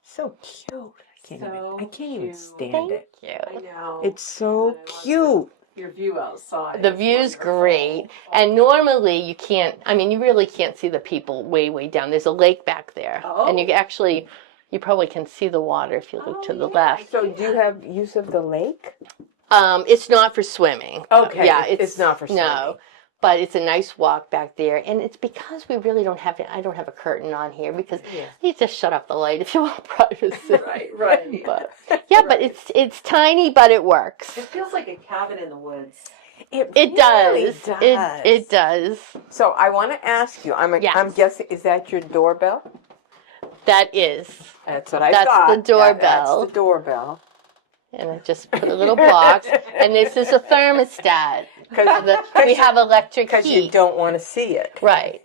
So cute. I can't even cute. stand Thank it. you. I know. It's so cute. Your view outside. The is view's wonderful. great. And normally you can't, you really can't see the people way, way down. There's a lake back there. Oh. And you probably can see the water if you look to the left. So do you have use of the lake? It's not for swimming. Okay, Yeah, it's not for swimming. No, but it's a nice walk back there, and it's because we really don't have. I don't have a curtain on here because you just shut off the light if you want privacy. Right. But yeah, but it's tiny, but it works. It feels like a cabin in the woods. It really does. does. It does. So I want to ask you. I'm Yes. guessing, is that your doorbell? That is, That's what I That's thought. the doorbell. That's the doorbell. and I just put a little box, and this is a thermostat. We have electric Because heat. you don't want to see it. Right.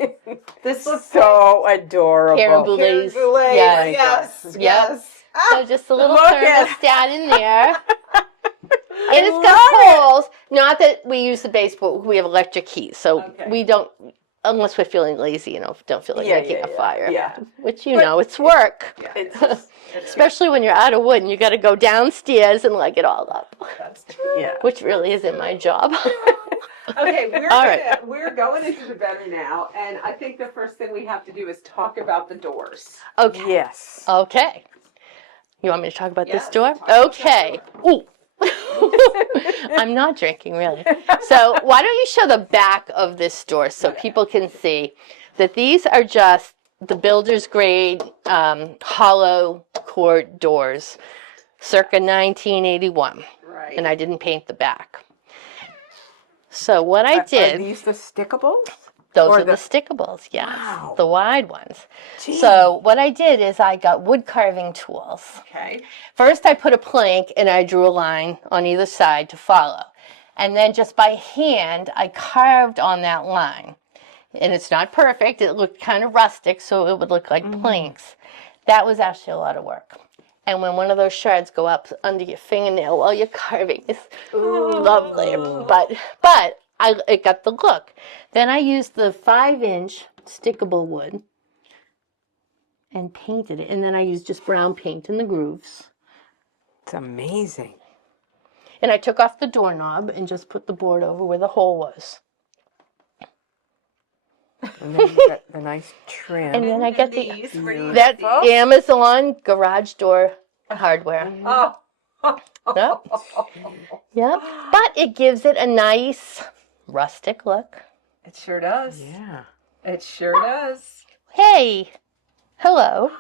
This looks So adorable. Karen Boulez. Yes. Yes. Yep. Yes. So just a little Look at- thermostat in there. And it's got poles. Not that we use the base, but we have electric heat. So Okay. we don't, unless we're feeling lazy, don't feel like making a fire. Yeah. Which, it's work. It's just, Especially when you're out of wood and you got to go downstairs and it all up. That's true. yeah. Which really isn't my job. Okay, All right. we're going into the bedroom now, and I think the first thing we have to do is talk about the doors. Okay. Yes. Okay. You want me to talk about this Yes, door? talk about Okay. Ooh. I'm not drinking, really. So why don't you show the back of this door so people can see that these are just the builder's grade hollow core doors, circa 1981. Right. And I didn't paint the back. So what I Are did, these the stickables? those or are the the- stickables, yes, Wow. the wide ones. Gee. So what I did is I got wood carving tools. Okay. First, I put a plank and I drew a line on either side to follow. And then just by hand, I carved on that line. And it's not perfect. It looked kind of rustic, so it would look like planks. That was actually a lot of work. And when one of those shards go up under your fingernail while you're carving, it's lovely. But it got the look. Then I used the 5-inch stickable wood and painted it. And then I used just brown paint in the grooves. It's amazing. And I took off the doorknob and just put the board over where the hole was. And then you got the nice trim. And then I got These for you. that's Amazon garage door hardware. Oh. Yep. Yep. But it gives it a nice rustic look. It sure does. Yeah. It sure does. Hey. Hello.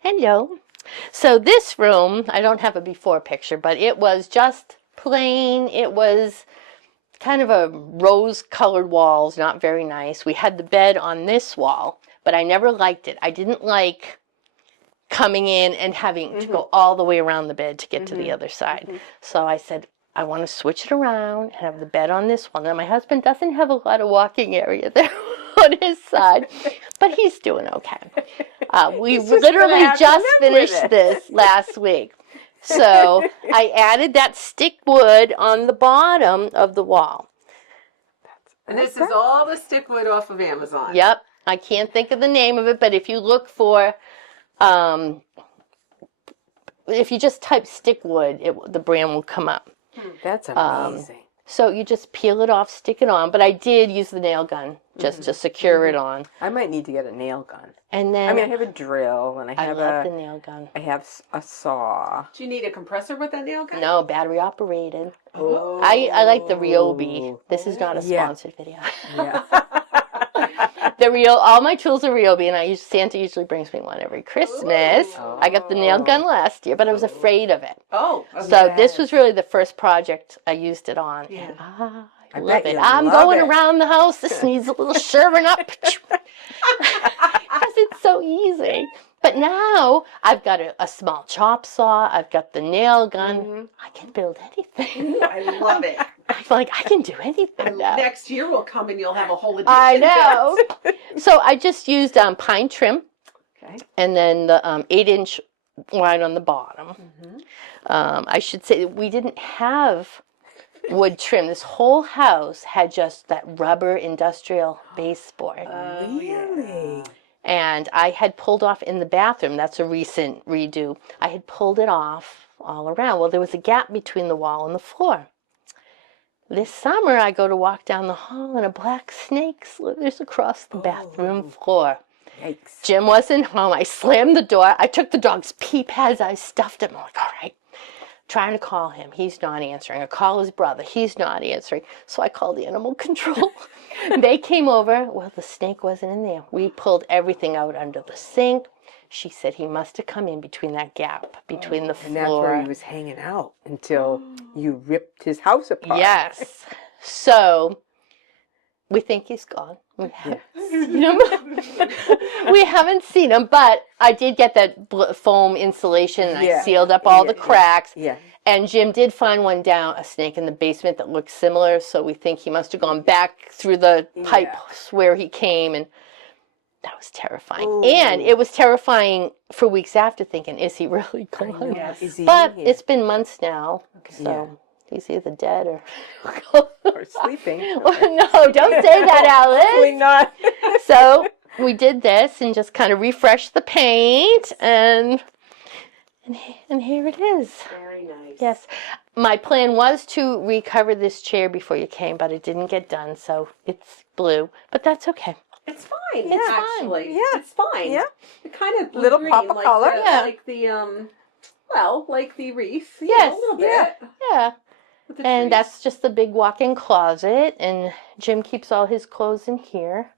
Hello. So this room, I don't have a before picture, but it was just plain. It was kind of a rose-colored walls, not very nice. We had the bed on this wall, but I never liked it. I didn't like coming in and having to go all the way around the bed to get to the other side. So I said, I want to switch it around and have the bed on this one. Now, my husband doesn't have a lot of walking area there on his side, but he's doing okay. We He's just literally gonna have to just live with finished it. this last week. So I added that stick wood on the bottom of the wall. And this is all the stick wood off of Amazon. Yep. I can't think of the name of it, but if you look for, if you just type stick wood, the brand will come up. That's amazing. So you just peel it off, stick it on. But I did use the nail gun just to secure it on. I might need to get a nail gun. And then I mean, I have a drill and I love the nail gun. I have a saw. Do you need a compressor with that nail gun? No, battery operated. Oh. I like the Ryobi. This is not a sponsored video. Yeah. All my tools are Ryobi, and Santa usually brings me one every Christmas. I got the nail gun last year, but I was afraid of it. Oh, okay. So this was really the first project I used it on. Yeah. And I bet love it. you I'm love going it. around the house. This needs a little shoving up. Because it's so easy. But now I've got a small chop saw. I've got the nail gun. I can build anything. I love it. I feel like I can do anything now. Next year will come and you'll have a whole edition. I know. So I just used pine trim. Okay. And then the 8-inch line on the bottom. I should say we didn't have wood trim. This whole house had just that rubber industrial baseboard. Really? And I had pulled off in the bathroom. That's a recent redo. I had pulled it off all around. Well, there was a gap between the wall and the floor. This summer, I go to walk down the hall and a black snake slithers across the bathroom floor. Yikes. Jim wasn't home. I slammed the door. I took the dog's pee pads. I stuffed him. I'm like, all right. Trying to call him. He's not answering. I call his brother. He's not answering. So I called animal control. They came over. Well, the snake wasn't in there. We pulled everything out under the sink. She said he must have come in between that gap, between the floor. And that's where he was hanging out until you ripped his house apart. Yes. So we think he's gone. We haven't seen him. We haven't seen him, but I did get that foam insulation and I sealed up all the cracks. Yeah. And Jim did find a snake in the basement that looked similar, so we think he must have gone back through the pipes where he came, and that was terrifying. Ooh. And it was terrifying for weeks after, thinking, is he really gone? Yes. Is he But in here? it's been months now, so he's either dead or or sleeping. No, don't say that, Alice. Hopefully not. So we did this and just kind of refreshed the paint, and here it is. Very nice. Yes. My plan was to recover this chair before you came, but it didn't get done, so it's blue. But that's okay. It's fine. It's actually. fine. Yeah. It's fine. Yeah. The kind of Little green, pop of like color. Like the like the wreath. Yes. A little bit. Yeah. With the And trees. that's just the big walk-in closet, and Jim keeps all his clothes in here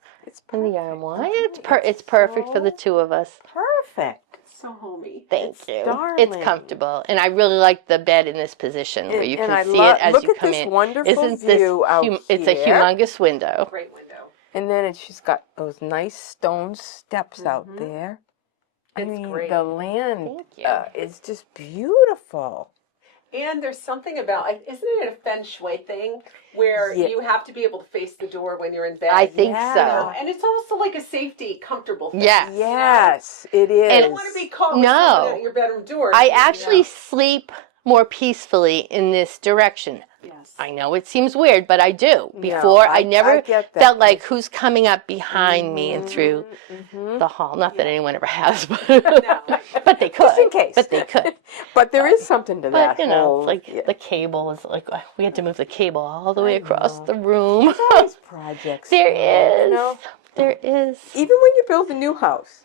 in the armoire. It's perfect for the two of us. Perfect. so homey. Thank you. darling. It's comfortable, and I really like the bed in this position where you And can I see it as look you at come this in. wonderful Isn't view out It's a here. humongous window. Great window. And then she's got those nice stone steps out there. I It's mean, great. the land Thank you. is just beautiful. And there's something about, isn't it a feng shui thing where Yeah. you have to be able to face the door when you're in bed? I think Yeah. so. And it's also like a safety, comfortable thing. Yes. Yes, it is. You don't want to be caught with No. someone at your bedroom door. I you know. actually sleep more peacefully in this direction. Yes. I know it seems weird, but I do. Before, I never get that. felt like who's coming up behind me and through the hall. Not that anyone ever has, but, but they could. Just in case. But they could. But there is something to that. But, you know, whole- like yeah. the cable is like, we had to move the cable all the way across the room. There's always projects. There you is. know? There is. Even when you build a new house,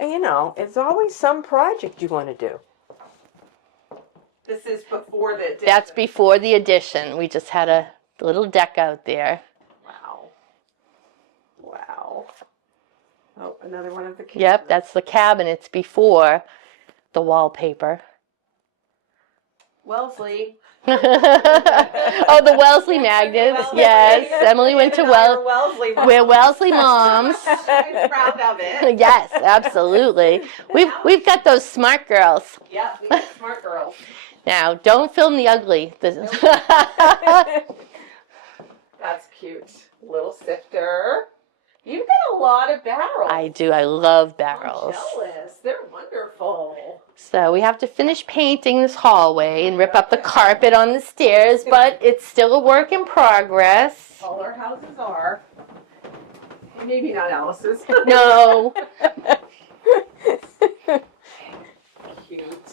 you know, it's always some project you want to do. This is before the addition. That's before the addition. We just had a little deck out there. Wow. Wow. Oh, another one of the kids. Yep, that's the cabinets before the wallpaper. Wellesley. Oh, the Wellesley magnets. Yes, Emily went to Wellesley. We're Wellesley moms. I'm proud of it. Yes, absolutely. We've got those smart girls. Yeah, we got smart girls. Now, don't film the ugly. That's cute. Little sifter. You've got a lot of barrels. I do. I love I'm barrels. jealous. They're wonderful. So we have to finish painting this hallway and rip up the carpet on the stairs, but it's still a work in progress. All our houses are. Maybe not Alice's. No. Cute.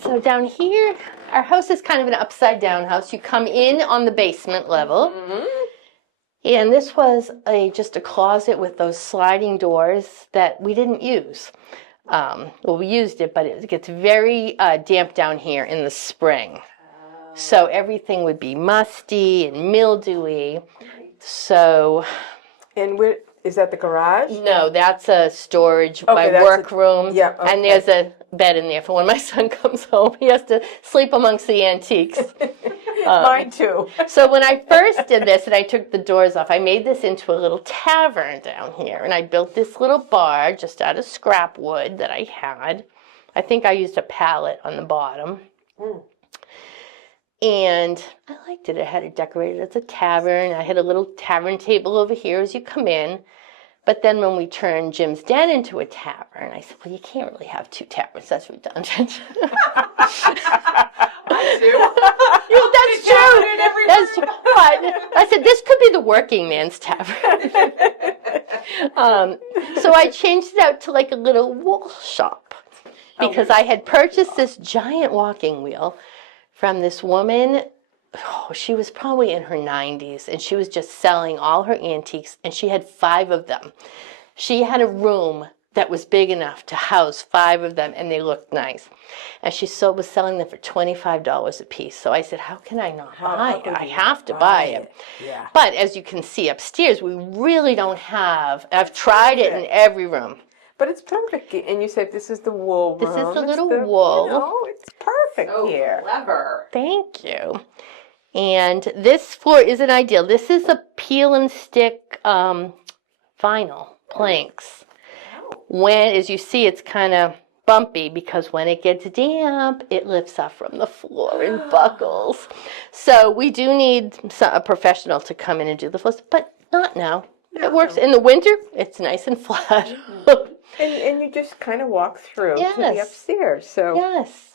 So down here, our house is kind of an upside down house. You come in on the basement level. And this was just a closet with those sliding doors that we didn't use. Well, we used it, but it gets very damp down here in the spring. So everything would be musty and mildewy. So. And where is that, the garage? No, that's a storage, my that's workroom. Yeah, okay. And there's a bed in there for when my son comes home. He has to sleep amongst the antiques. Mine too. So when I first did this and I took the doors off, I made this into a little tavern down here. And I built this little bar just out of scrap wood that I had. I think I used a pallet on the bottom. And I liked it. I had it decorated as a tavern. I had a little tavern table over here as you come in. But then when we turned Jim's den into a tavern, I said, well, you can't really have two taverns. That's redundant. That's true. That's true. But I said, this could be the working man's tavern. So I changed it out to like a little wool shop because I had purchased this giant walking wheel from this woman. Oh, she was probably in her 90s, and she was just selling all her antiques, and she had 5 of them. She had a room that was big enough to house 5 of them, and they looked nice. And she was selling them for $25 a piece. So I said, how can I not buy it? I have to buy it. Yeah. But as you can see upstairs, we really don't have, I've tried it in every room. But it's perfect. And you said this is the wool room. This is the It's little wool. You know, it's perfect here. Clever. Thank you. And this floor isn't ideal. This is a peel and stick vinyl planks. When, as you see, it's kind of bumpy because when it gets damp, it lifts off from the floor and buckles. So we do need a professional to come in and do the floors, but not now. It works in the winter. It's nice and flat. And you just kind of walk through to the upstairs. So yes.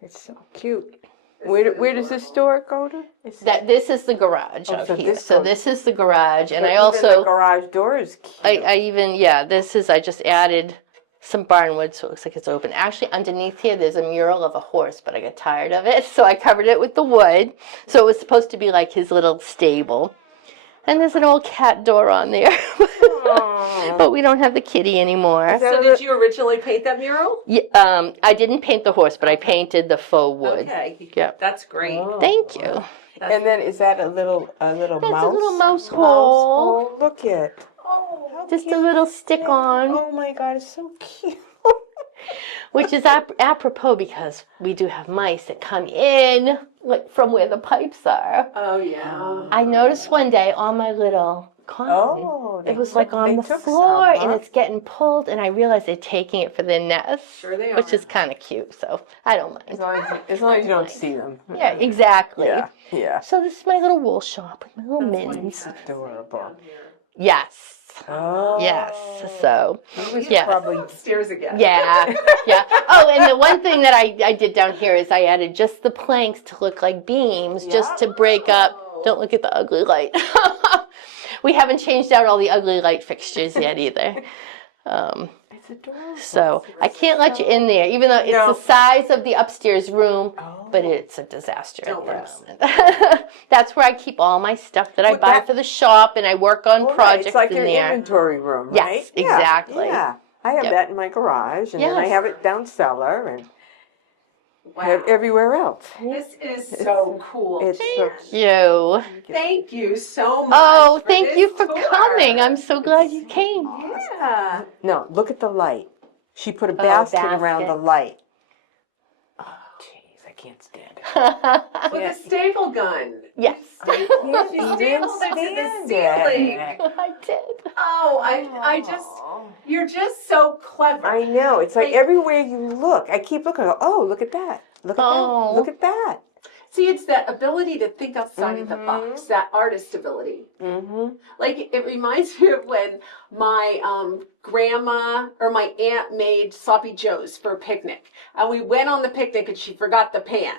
It's so cute. Where does this door go to? This is the garage out here. So this is the garage, and I Even also the garage door is cute. I just added some barnwood so it looks like it's open. Actually, underneath here there's a mural of a horse, but I got tired of it, so I covered it with the wood. So it was supposed to be like his little stable. And there's an old cat door on there. But we don't have the kitty anymore. So did you originally paint that mural? Yeah, I didn't paint the horse, but I painted the faux wood. Okay. Yeah. That's great. Thank you. And then is that a little mouse? That's a little mouse hole. Oh, look it. Just a little stick on. Oh my God, it's so cute. Which is apropos because we do have mice that come in from where the pipes are. Oh, yeah. I noticed one day on my little cotton, it was like on the floor and it's getting pulled, and I realized they're taking it for their nest. Sure they are. Which is kind of cute, so I don't mind. As long as you don't see them. Yeah, exactly. Yeah. So this is my little wool shop with my little mittens. Adorable. Yes. Oh. Yes. So, yeah. Probably upstairs again. Yeah. Yeah. Oh, and the one thing that I did down here is I added just the planks to look like beams, just to break up. Don't look at the ugly light. We haven't changed out all the ugly light fixtures yet either. It's adorable. So I can't let you in there, even though it's the size of the upstairs room, but it's a disaster at the moment. That's where I keep all my stuff that I buy for the shop, and I work on projects it's like in your there. inventory room, right? Yes, exactly. Yeah. I have that in my garage, and then I have it down cellar, and everywhere else. This is so cool. It's so Thank you. Thank you so much. Oh, thank you for coming. I'm so glad you came. Yeah. No, look at the light. She put a basket around the light. Oh, jeez, I can't stand it. With a staple gun. Yes. She stapled it to the ceiling. I did. Oh, I just, you're just so clever. I know. It's like everywhere you look, I keep looking. Oh, look at that. Look at that. Look at that. See, it's that ability to think outside of the box, that artist ability. Like, it reminds me of when my grandma or my aunt made sloppy joes for a picnic. And we went on the picnic and she forgot the pan.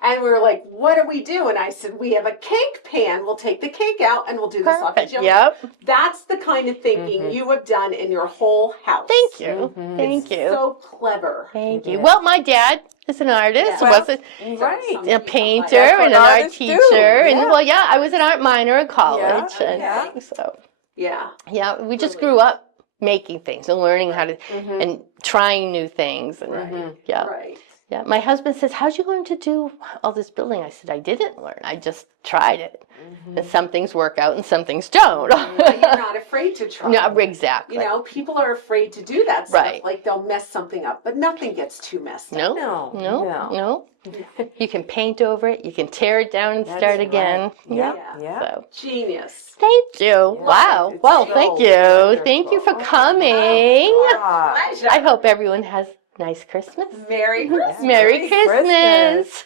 And we were like, what do we do? And I said, we have a cake pan. We'll take the cake out and we'll do the sloppy joe. Yep. That's the kind of thinking you have done in your whole house. Thank you. Thank you. So clever. Thank you. Well, my dad is an artist, Yeah. was Right. a painter That's what and an art artists teacher. do. And Yeah. well, yeah, I was an art minor at college. Yeah. And so, Yeah. yeah, we just grew up making things and learning how to, and trying new things. And yeah. Right. Yeah, my husband says, how'd you learn to do all this building? I said, I didn't learn. I just tried it. And some things work out and some things don't. But you're not afraid to try. No, exactly. You know, people are afraid to do that stuff. Right. Like they'll mess something up, but nothing gets too messed up. No. You can paint over it. You can tear it down and start again. Yeah. So, Genius. thank you. Wow. It's Well, so thank you. Thank you for coming. Ah. Pleasure. I hope everyone has a nice Christmas. Merry Christmas. Merry Christmas.